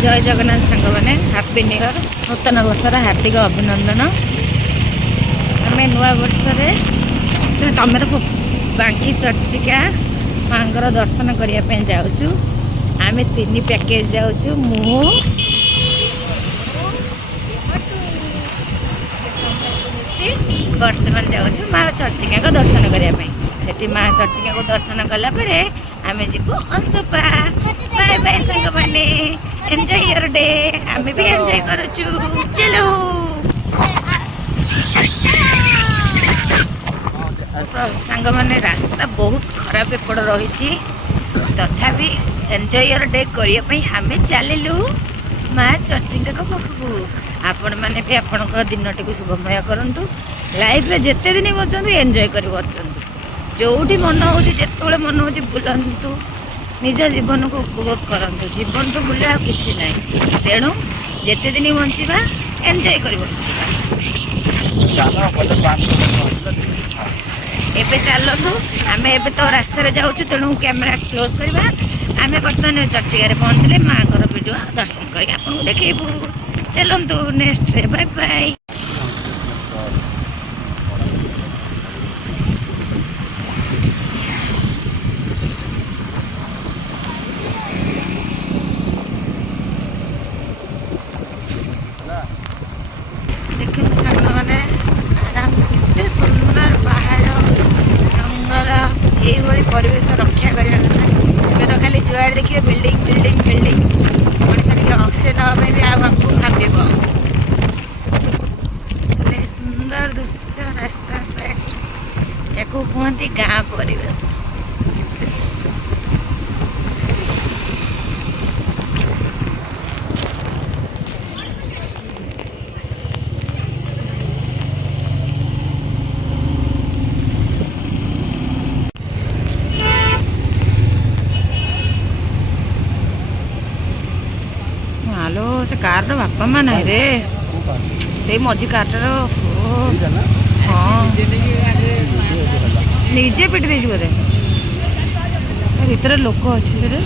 जय जगन्नाथ सांग मैंने हैप्पी न्यू ईयर नूतन वर्षर हार्दिक अभिनंदन। आम नुआ वर्ष तुम तो बांकी चर्चिका माँ दर्शन करने जाऊँ। आम 3 पैकेज जाऊँ मु बर्तमान जाऊँ माँ चर्चिका दर्शन करने से माँ चर्चिका को दर्शन कलापर आम जीव अंशुपा। बाय बाय सांग मैंने एंजॉय योर डे। आम भी एंजॉय करूँ। चलो सांग मैंने रास्ता बहुत खराब एपट रही तथापि एंजॉय योर डे करने आम चलू माँ चर्चिका पाखक। आपण मैंने भी आपण दिन टी शुभमय करूँ। लाइफ रे जिते दिन बचुँ एंजॉय कर जोटी मन हो जिते मन हो बुलतु निज जीवन को उपभोग करूँ। जीवन तो बुला किसी ना तेणु जिते दिन बचा एंजॉय कर एबे चलतु आम एबे तो रास्ते जाऊँ तेणु कैमेरा क्लोज करवा। आम बर्तमान चर्चिका पहुँचले माँ को वीडियो दर्शन करके आपको देखू। चलतु नेक्स्ट बाय बाय। देखते सांग मैंने आराम केते सुंदर पहाड़ जंगल ये परिवेश रक्षा करने कथा। तो खाली जुआड़ देखिए बिल्डिंग बिल्डिंग बिल्डिंग मनीष टे ऑक्सीजन हमें भी आगे खाद्य सुंदर दृश्य रास्ता साइड या कहते गाँ परिवेश। हेलो से कार बापा माँ ना रे से मझी कार हाँ निजे पिट दे बोधे भीतर लोक अच्छे रे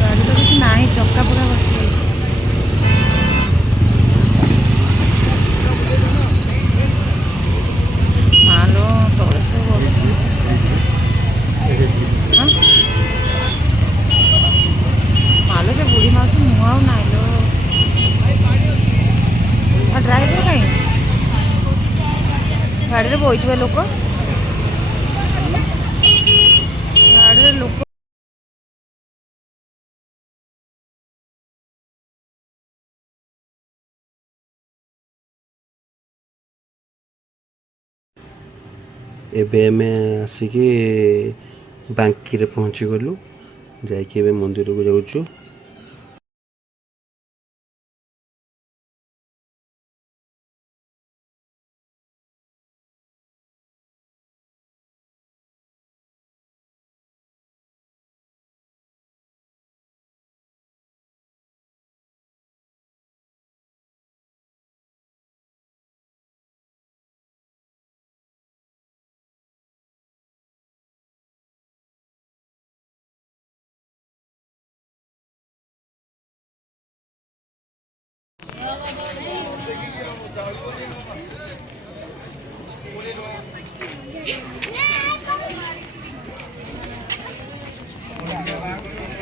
गाड़ी तो किसी ना चक्का पूरा बस मालो तले सब मालो से बुढ़ी मासी मुआ नाइलो ड्राइवर कहीं गाड़ी रे बोइछ लोक गाड़ी लोक एबे आम आसिकी बांकी रे पहुँची गलु जाइए मंदिर को जाऊँ।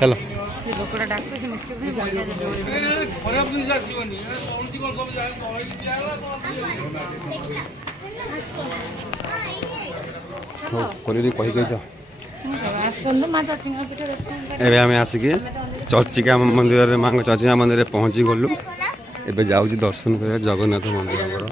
हेलो लोकटा डाक से मिस्टेक एबे आम आसिक चर्चिका मंदिर माँ चर्चिका मंदिर पहुँची गलु। एबे जाऊँ दर्शन कर जगन्नाथ मंदिर ठाकुर।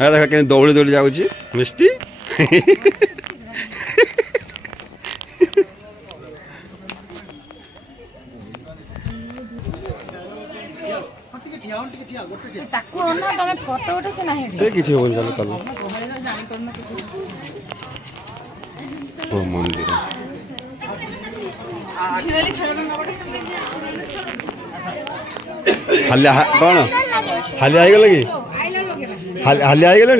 देख के दौड़ी दौड़ी जाऊँ मिष्टी से किसी हो चलो मंदिर हालिया कौन हालिया हो गल कि हालिया हो गल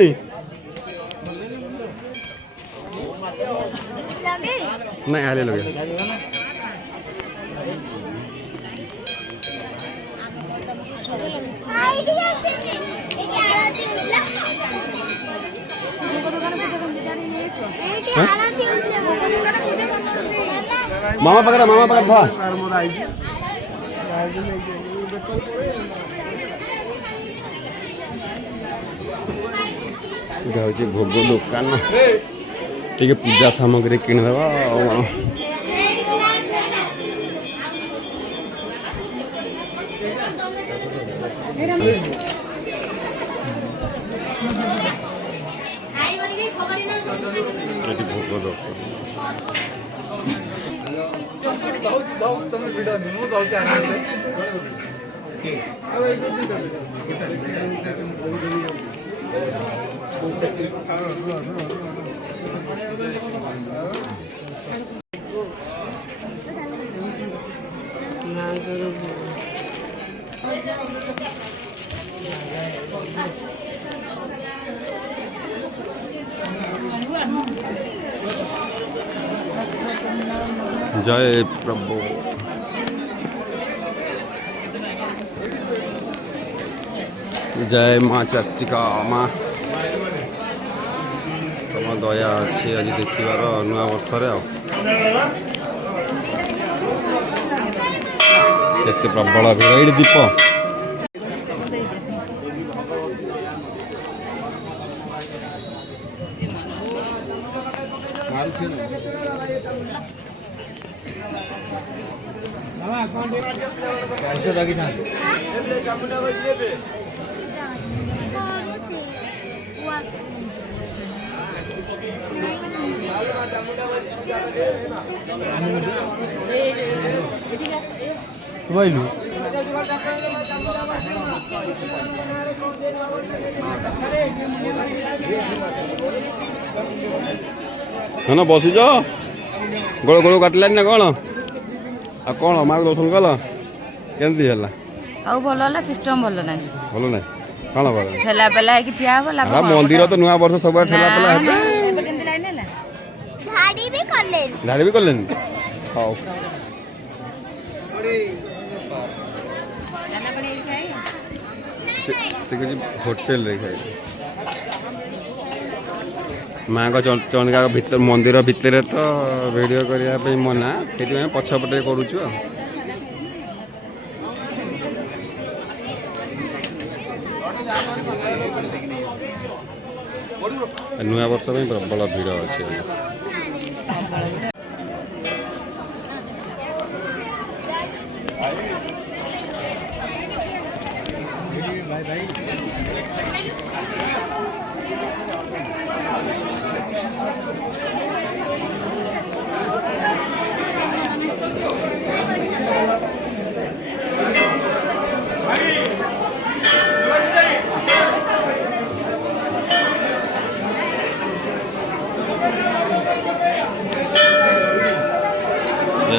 नहीं हालिया लगे मामा पकड़ा था जाऊँ भोग दुकान टे पूजा सामग्री किणदे भोग जय प्रभु जय माँ चर्चिका माँ तुम दया अच्छी आज देखार नुआ वर्ष केते प्रबल भीड़ ये दीप है ना बसी जाओ गोड़ गोड़ काटलानी ना कौन आ कौन मार्ग दर्शन कल केमती है सब भल है सिस्टम भल ना भल ना कौन भल ठेला पेला है ठिया हाँ मंदिर तो नुआ वर्ष सब ठेला पेला धाड़ी भी कले हाँ होटेल रे खाई माँ का चंडिका भीतर मंदिर भितर तो वीडियो करने मना से पछपटे करुचु नुआ वर्ष प्रबल भीड़ अच्छे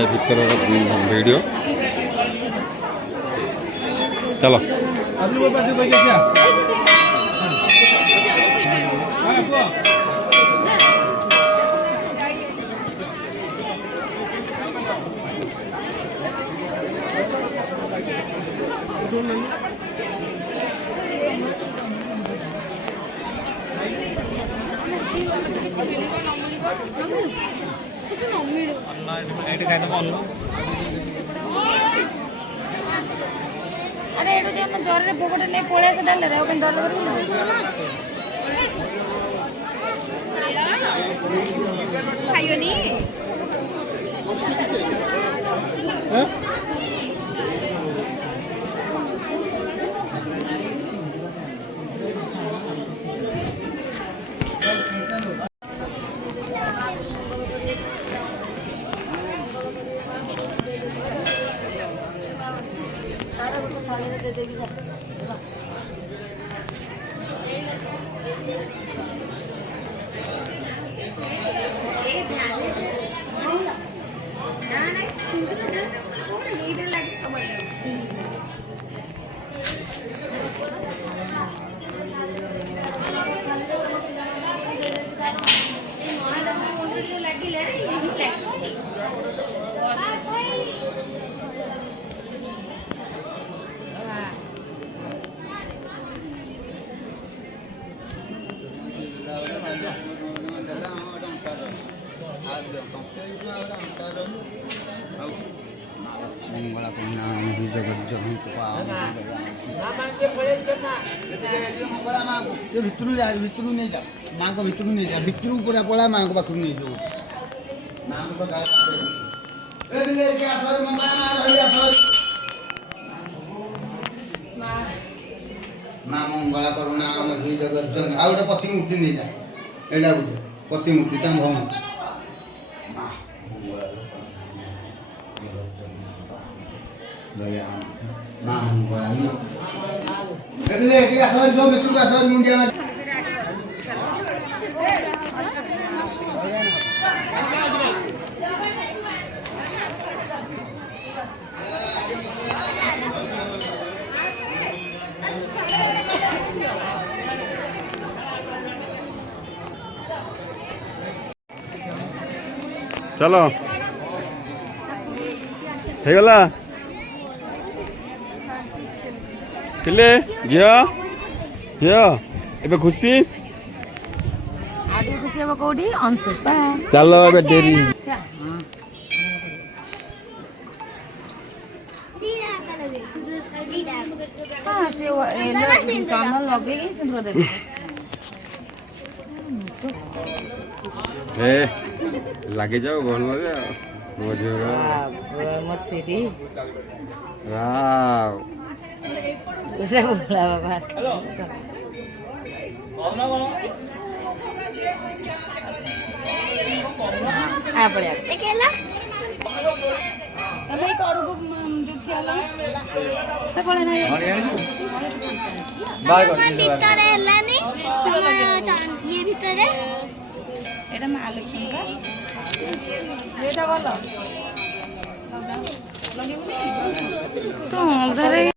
भीतर वीडियो चलो अरे एटू जे हम जोर रे भोगटे नै पळे से डाले रे ओकन डर करू खाइयो नी हैं जमीन को भितर जा भितर नहीं जा माँ को भितर नहीं जा भितर पूरा पड़ा माँ को पाखु नहीं जाओ माँ को माँ मंगला करुणा घी जगत आ गोटे प्रतिमूर्ति नहीं जा एटा गोटे प्रतिमूर्ति तम भौणी मुंडिया चलो ହେଇଗଲା ପିଲେ ଝିଅ ଝିଅ ଏବେ ଖୁସି ଆଗକୁ ଖୁସି ହବ କୋଉଠି ଅଂଶୁପା ଚାଲ ଏବେ ଡେରି ହଁ ସେ କାମ ଲଗେଇକି ସିନ୍ଦୁର ଦେବେ ଏ ଲାଗିଯାଉ ଭଲରେ ଆଉ ମୋ ଝିଅର ମୋ ସିରି ରାଉ बोला बाबा आ पड़े अकेला भाई करू को जो थियाला तो पड़े ना भीतर हेलानी ये भीतर एटा महालक्ष्मी का एटा बोलो तो